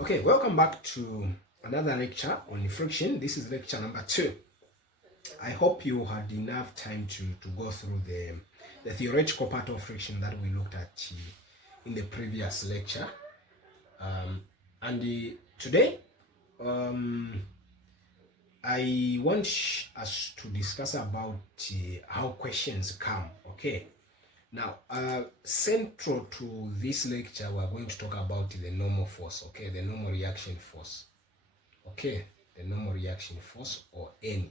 Okay, welcome back to another lecture on friction. This is lecture number 2. I hope you had enough time to go through the theoretical part of friction that we looked at in the previous lecture. Today, I want us to discuss about how questions come. Okay. Now, central to this lecture, we're going to talk about the normal force, okay, the normal reaction force, okay, the normal reaction force, or N.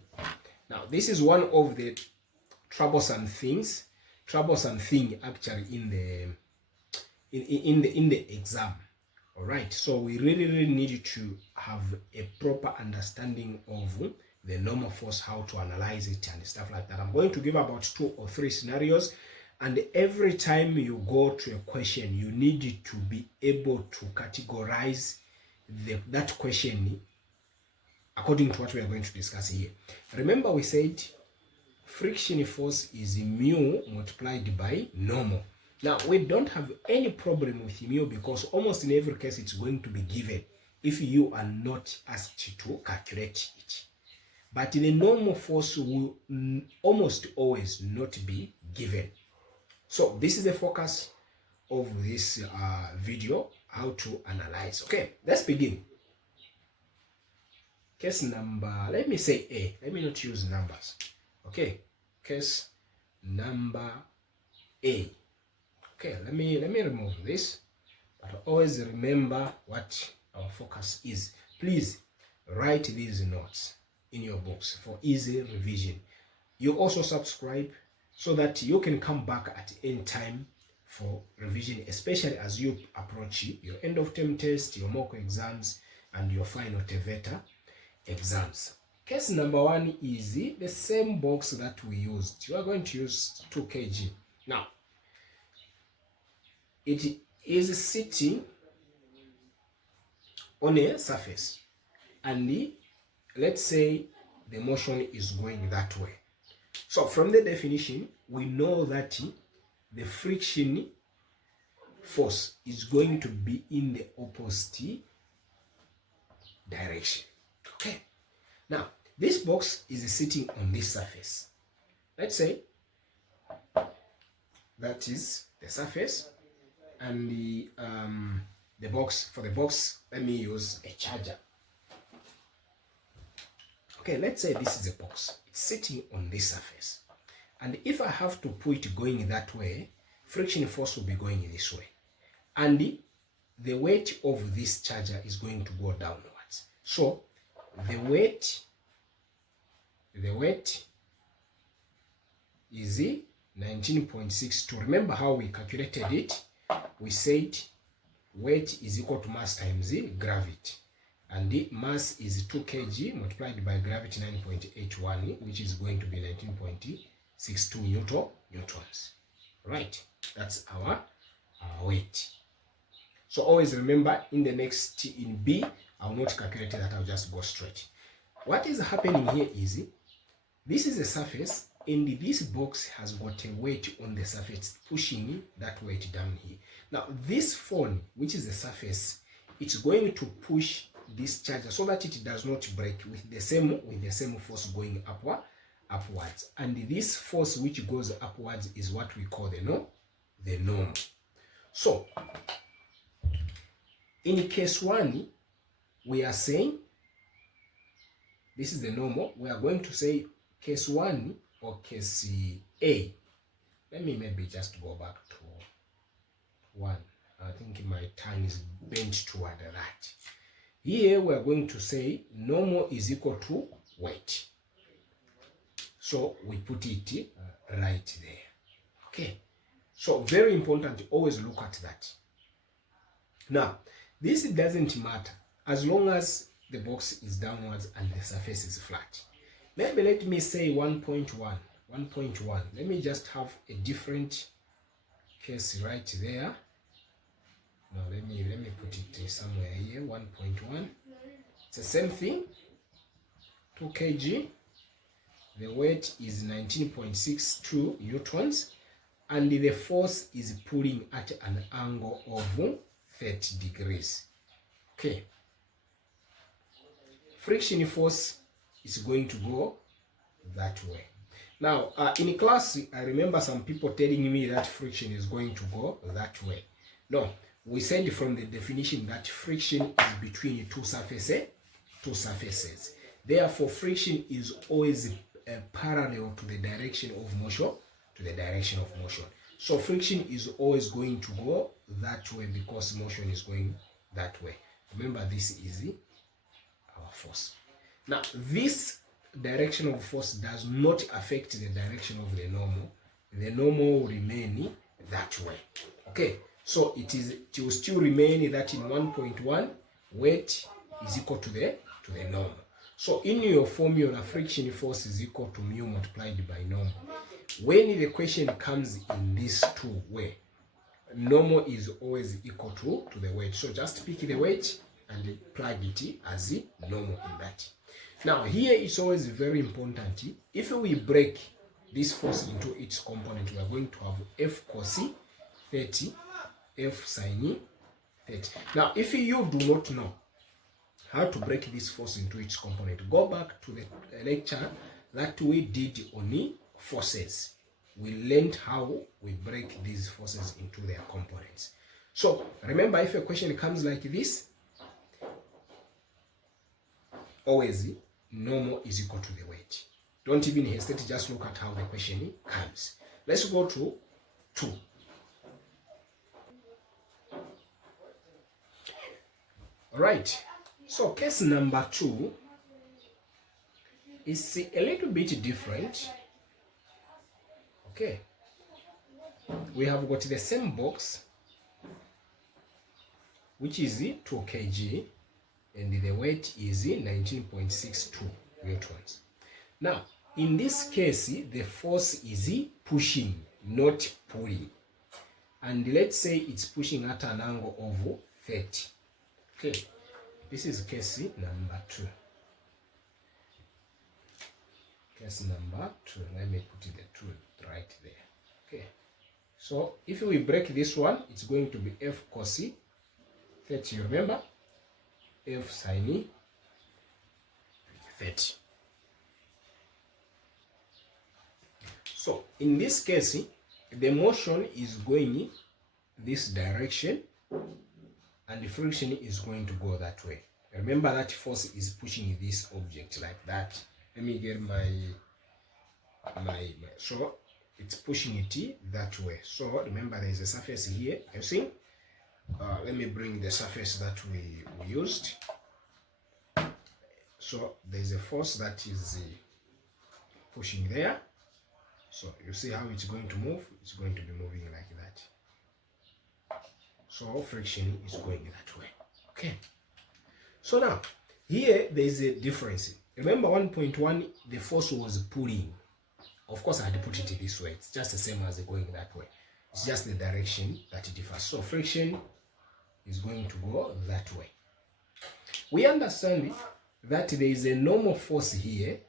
Now, this is one of the troublesome thing actually in the exam. All right, so we really need to have a proper understanding of the normal force, how to analyze it and stuff like that. I'm going to give about 2 or 3 scenarios. And every time you go to a question, you need to be able to categorize that question according to what we are going to discuss here. Remember, we said friction force is mu multiplied by normal. Now, we don't have any problem with mu because almost in every case it's going to be given if you are not asked to calculate it. But the normal force will almost always not be given. So this is the focus of this video, how to analyze. Okay, let's begin. Case number, let me say A. Let me not use numbers. Okay, case number A. Okay, let me remove this. But always remember what our focus is. Please write these notes in your books for easy revision. You also subscribe so that you can come back at any time for revision, especially as you approach your end of term test, your mock exams, and your final TVETA exams. Case number 1 is the same box that we used. You are going to use 2 kg. Now, it is sitting on a surface, and let's say the motion is going that way. So from the definition, we know that the friction force is going to be in the opposite direction. Okay. Now, this box is sitting on this surface. Let's say that is the surface, and the box, for the box, let me use a charger. Okay, let's say this is a box. It's sitting on this surface. And if I have to put it going that way, friction force will be going this way. And the weight of this charger is going to go downwards. So the weight is 19.62. Remember how we calculated it? We said weight is equal to mass times gravity. And the mass is 2 kg multiplied by gravity 9.81, which is going to be 19.62 newtons. Right? That's our weight. So always remember, in the next in B, I will not calculate that, I'll just go straight. What is happening here is, this is a surface, and this box has got a weight on the surface pushing that weight down here. Now, this phone, which is the surface, it's going to push this charger so that it does not break with the same force going upwards. And this force which goes upwards is what we call the normal. So in case 1, we are saying this is the normal. We are going to say case 1 or case A. Let me maybe just go back to 1. I think my tongue is bent toward that. Here we are going to say normal is equal to weight. So we put it right there. Okay. So very important, always look at that. Now, this doesn't matter as long as the box is downwards and the surface is flat. Maybe let me say 1.1. 1.1. Let me just have a different case right there. Now let me put it somewhere here. 1.1. It's the same thing. 2 kg. The weight is 19.62 newtons, and the force is pulling at an angle of 30 degrees. Okay, friction force is going to go that way. Now, in class, I remember some people telling me that friction is going to go that way. No, we said from the definition that friction is between two surfaces. Therefore, friction is always parallel to the direction of motion. So friction is always going to go that way because motion is going that way. Remember, this is our force. Now, this direction of force does not affect the direction of the normal. The normal will remain that way. Okay, so it will still remain that in 1.1 weight is equal to the normal. So in your formula, friction force is equal to mu multiplied by normal. When the question comes in this two way, normal is always equal to the weight. So just pick the weight and plug it as normal in that. Now here it's always very important. If we break this force into its component, we are going to have F cos 30, F sin 30. Now if you do not know how to break this force into its component, go back to the lecture that we did on forces. We learned how we break these forces into their components. So remember, if a question comes like this, always normal is equal to the weight. Don't even hesitate, just look at how the question comes. Let's go to 2. Alright, so case number 2 is a little bit different. Okay, we have got the same box, which is 2 kg, and the weight is 19.62 newtons. Now, in this case, the force is pushing, not pulling. And let's say it's pushing at an angle of 30. Okay, this is case number 2. Case number 2. Let me put the 2 right there. Okay, so if we break this one, it's going to be F cos 30. You remember? F sin 30. So in this case, the motion is going this direction and the friction is going to go that way. Remember that force is pushing this object like that. Let me get my so it's pushing it that way. So remember, there is a surface here, you see. Let me bring the surface that we used. So there is a force that is pushing there. So you see how it's going to move. It's going to be moving like that. So friction is going that way. Okay, so now here there is a difference. Remember 1.1, the force was pulling. Of course, I had to put it this way. It's just the same as going that way. It's just the direction that it differs. So friction is going to go that way. We understand that there is a normal force here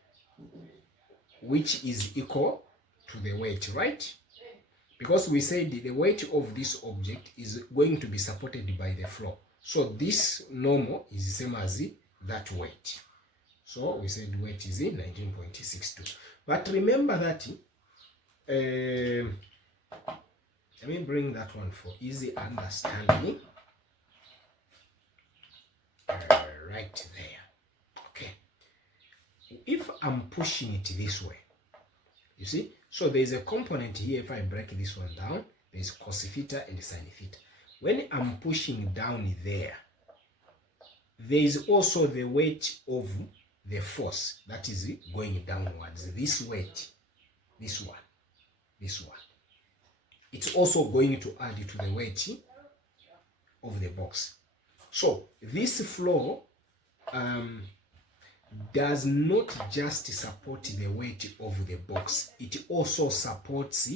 which is equal to the weight, right? Because we said the weight of this object is going to be supported by the floor. So this normal is the same as that weight. So we said weight is 19.62. But remember that, let me bring that one for easy understanding. Right there. Okay. If I'm pushing it this way, you see, so there is a component here. If I break this one down, there is cos theta and sin theta. When I'm pushing down there, there is also the weight of the force that is going downwards. This weight, this one, it's also going to add to the weight of the box. So this floor does not just support the weight of the box, it also supports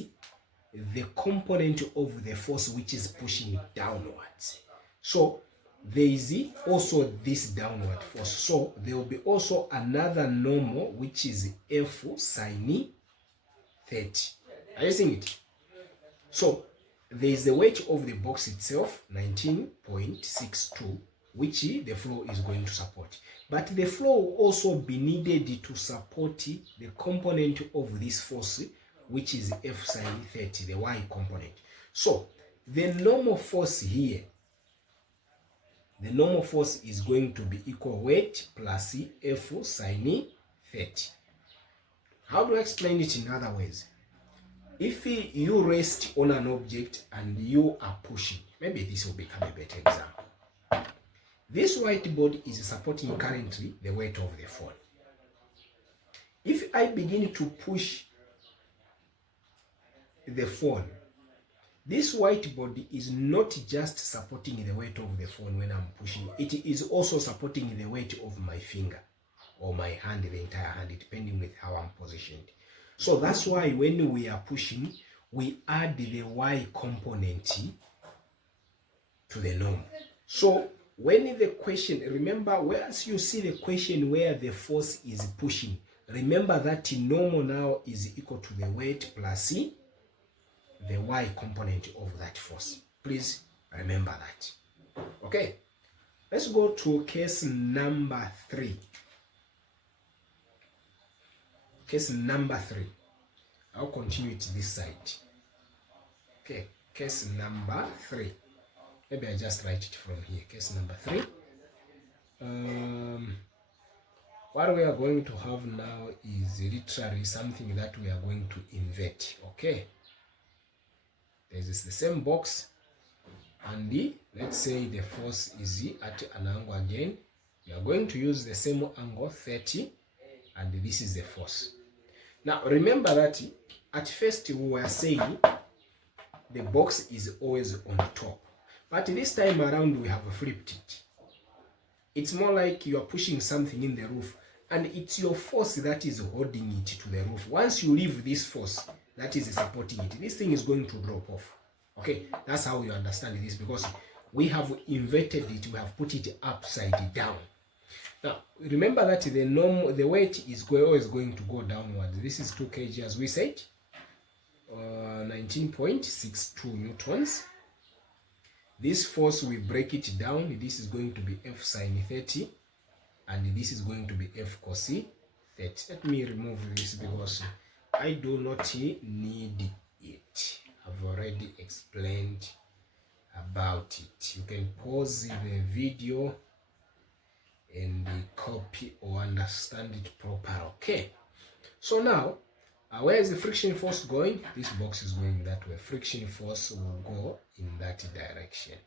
the component of the force which is pushing it downwards. So there is also this downward force. So there will be also another normal which is F sin 30. Are you seeing it? So there is the weight of the box itself, 19.62 which the floor is going to support. But the floor will also be needed to support the component of this force, which is F sine 30, the Y component. So the normal force here, the normal force is going to be equal weight plus F sine 30. How do I explain it in other ways? If you rest on an object and you are pushing, maybe this will become a better example. This whiteboard is supporting currently the weight of the phone. If I begin to push the phone, this whiteboard is not just supporting the weight of the phone when I'm pushing, it is also supporting the weight of my finger or my hand, the entire hand, depending with how I'm positioned. So that's why when we are pushing, we add the Y component to the norm. So when the question, remember, once you see the question where the force is pushing, remember that normal now is equal to the weight plus the Y component of that force. Please remember that. Okay, let's go to case number 3. Case number 3. I'll continue it this side. Okay, case number 3. Maybe I just write it from here. Case number 3. What we are going to have now is literally something that we are going to invert. Okay, this is the same box, and let's say the force is at an angle again. We are going to use the same angle 30, and this is the force. Now remember that at first we were saying the box is always on top, but this time around we have flipped it. It's more like you are pushing something in the roof, and it's your force that is holding it to the roof. Once you leave this force that is supporting it, this thing is going to drop off. Okay, that's how you understand this, because we have inverted it, we have put it upside down. Now remember that the weight is always going to go downwards. This is 2 kg as we said, 19.62 newtons. This force, we break it down. This is going to be F sine 30, and this is going to be F cos 30. Let me remove this because I do not need it. I've already explained about it. You can pause the video and copy or understand it proper. Okay, so now where is the friction force going? This box is going that way. Friction force will go in that direction.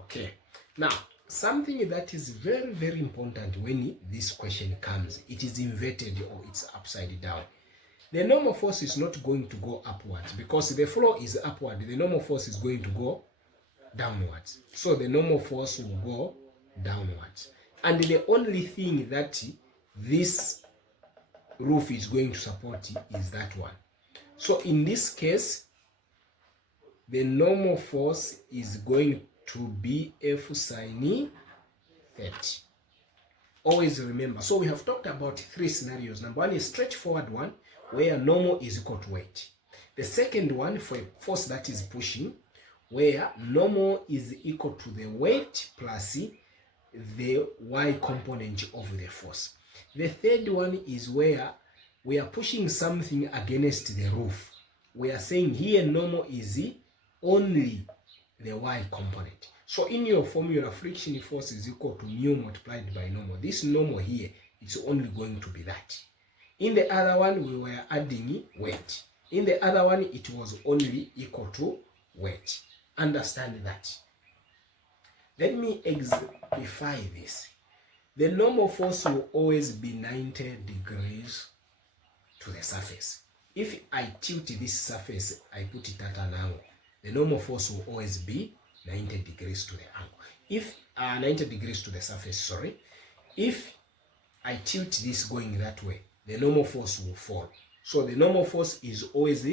Okay, now something that is very, very important when this question comes, it is inverted or it's upside down. The normal force is not going to go upwards because the flow is upward. The normal force is going to go downwards. So the normal force will go downwards. And the only thing that this roof is going to support is that one. So in this case, the normal force is going to be F sine 30. Always remember. So we have talked about 3 scenarios. Number 1 is straightforward one, where normal is equal to weight. The second one, for a force that is pushing, where normal is equal to the weight plus the Y component of the force. The third one is where we are pushing something against the roof. We are saying here normal is only the Y component. So in your formula, friction force is equal to mu multiplied by normal. This normal here, it's only going to be that. In the other one, we were adding weight. In the other one, it was only equal to weight. Understand that. Let me exemplify this. The normal force will always be 90 degrees to the surface. If I tilt this surface, I put it at an angle, the normal force will always be 90 degrees to the angle. If 90 degrees to the surface, sorry. If I tilt this going that way, the normal force will fall. So the normal force is always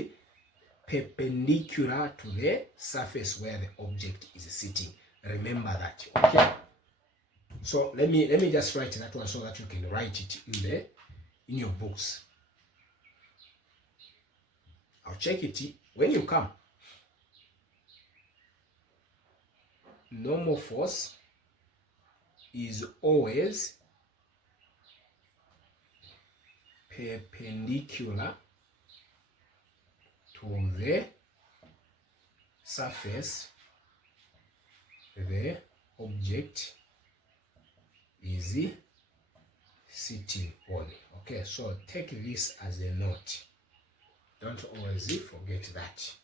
perpendicular to the surface where the object is sitting. Remember that. Okay. So let me just write that one so that you can write it in your books. I'll check it when you come. Normal force is always perpendicular to the surface the object is sitting on. Okay, so take this as a note. Don't always forget that.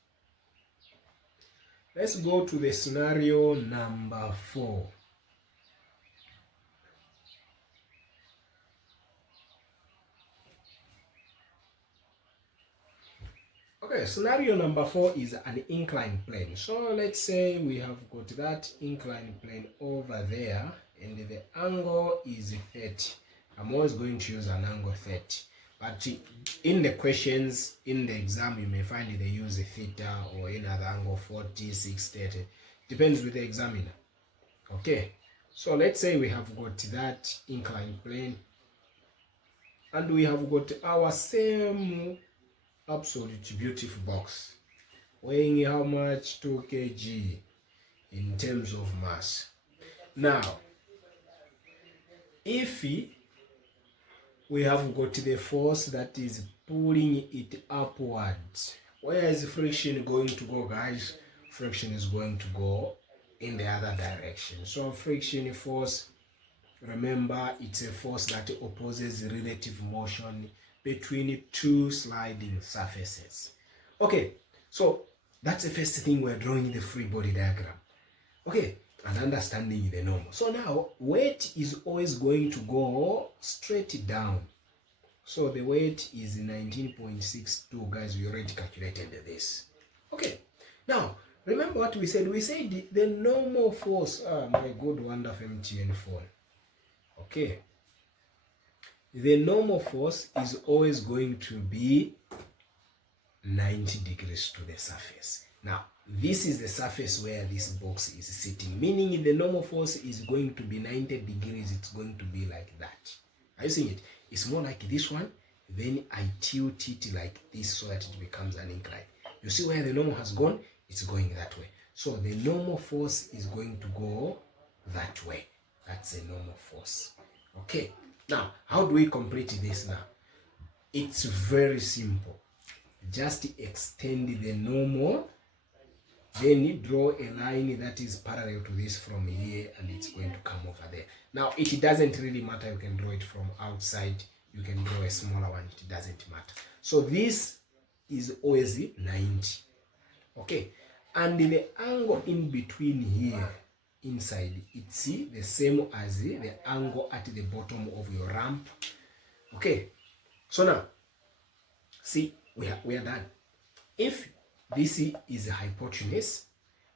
Let's go to the scenario number 4. Okay, scenario number 4 is an inclined plane. So let's say we have got that inclined plane over there and the angle is 30. I'm always going to use an angle 30. But in the questions, in the exam, you may find they use a theta or any other angle, 40, 60, 30. Depends with the examiner. Okay, so let's say we have got that inclined plane and we have got our same absolute beautiful box weighing how much? 2 kg in terms of mass. Now, if we have got the force that is pulling it upwards, where is friction going to go, guys? Friction is going to go in the other direction. So friction force, remember, it's a force that opposes relative motion between two sliding surfaces. Okay, so that's the first thing. We're drawing the free body diagram. Okay, and understanding the normal. So now weight is always going to go straight down. So the weight is 19.62, guys. We already calculated this. Okay, now remember what we said. We said the normal force. My good wonderful MTN phone. Okay, the normal force is always going to be 90 degrees to the surface. Now, this is the surface where this box is sitting, meaning the normal force is going to be 90 degrees. It's going to be like that. Are you seeing it? It's more like this one. Then I tilt it like this so that it becomes an incline. You see where the normal has gone? It's going that way. So the normal force is going to go that way. That's a normal force. Okay. Now, how do we complete this now? It's very simple. Just extend the normal, then draw a line that is parallel to this from here, and it's going to come over there. Now, it doesn't really matter. You can draw it from outside. You can draw a smaller one. It doesn't matter. So this is always 90. Okay. And the angle in between here, inside, it's the same as the angle at the bottom of your ramp. Okay, so now see, we are done. If this is a hypotenuse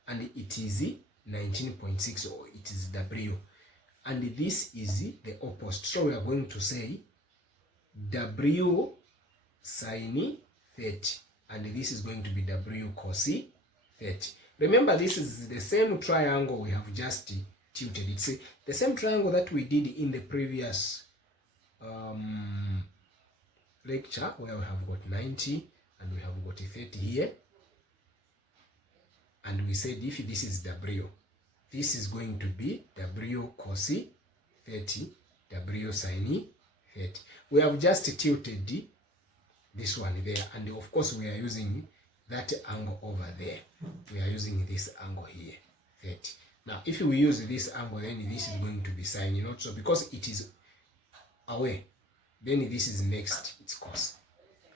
and it is 19.6, or it is W, and this is the opposite, so we are going to say W sin 30, and this is going to be W cos 30. Remember, this is the same triangle we have just tilted. It's the same triangle that we did in the previous lecture, where we have got 90 and we have got 30 here. And we said if this is W, this is going to be W cos 30, W sin 30. We have just tilted this one there, and of course we are using that angle over there. We are using this angle here, 30. Now, if we use this angle, then this is going to be sine, not so, because it is away. Then this is next, it's cos.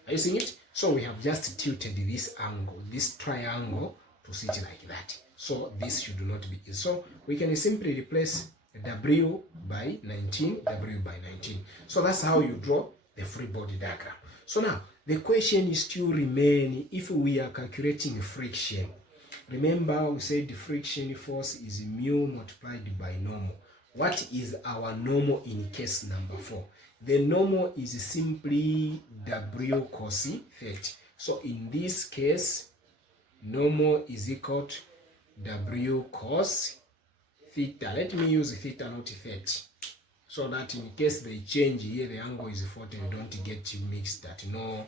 Are you seeing it? So we have just tilted this angle, this triangle, to sit like that. So this should not be. So we can simply replace W by 19, W by 19. So that's how you draw the free body diagram. So now, the question is still remain if we are calculating friction. Remember, we said the friction force is mu multiplied by normal. What is our normal in case number 4? The normal is simply W cos 30. So in this case, normal is equal to W cos theta. Let me use theta, not 30. So that in case they change here, the angle is 40, you don't get mixed that. No,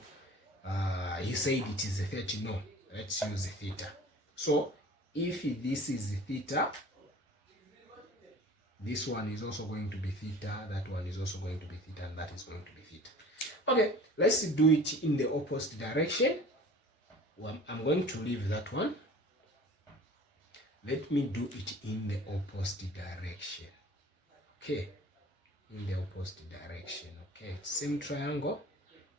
he said it is 30. No, let's use theta. So if this is theta, This one is also going to be theta, that one is also going to be theta, and that is going to be theta. Okay, let's do it in the opposite direction. Well, I'm going to leave that one. Let me do it in the opposite direction. Okay, in the opposite direction. Okay, same triangle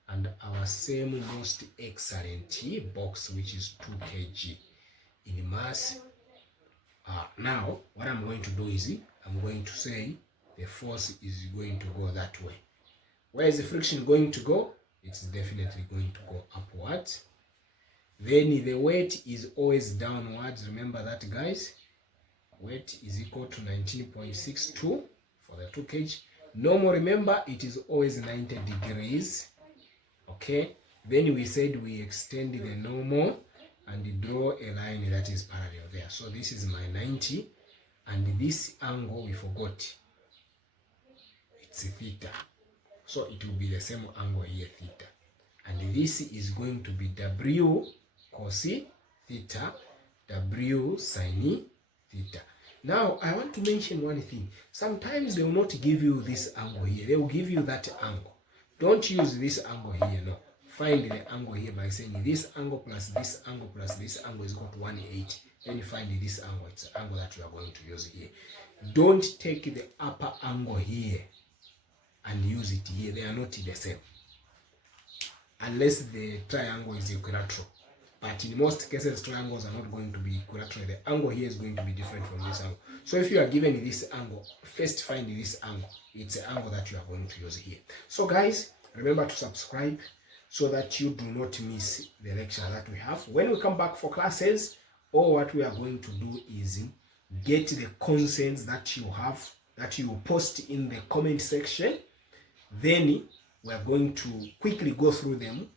and our same most excellent box, which is 2 kg in mass. Now, what I'm going to do is, I'm going to say the force is going to go that way. Where is the friction going to go? It's definitely going to go upwards. Then the weight is always downwards. Remember that, guys. Weight is equal to 19.62 for the 2 kg. Normal, remember, it is always 90 degrees. Okay. Then we said we extend the normal and draw a line that is parallel there. So this is my 90, and this angle we forgot. It's theta. So it will be the same angle here, theta. And this is going to be W cos theta, W sin theta. Now, I want to mention one thing. Sometimes they will not give you this angle here. They will give you that angle. Don't use this angle here, no. Find the angle here by saying this angle plus this angle plus this angle is equal to 180. Then you find this angle. It's the angle that you are going to use here. Don't take the upper angle here and use it here. They are not the same. Unless the triangle is equilateral. But in most cases, triangles are not going to be equilateral. The angle here is going to be different from this angle. So if you are given this angle, first find this angle. It's the angle that you are going to use here. So guys, remember to subscribe so that you do not miss the lecture that we have. When we come back for classes, all what we are going to do is get the concepts that you have, that you post in the comment section. Then we are going to quickly go through them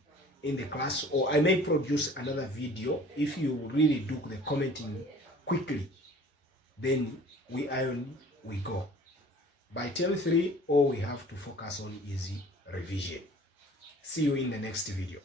in the class, or I may produce another video if you really do the commenting quickly. Then we go. By term 3, all we have to focus on is revision. See you in the next video.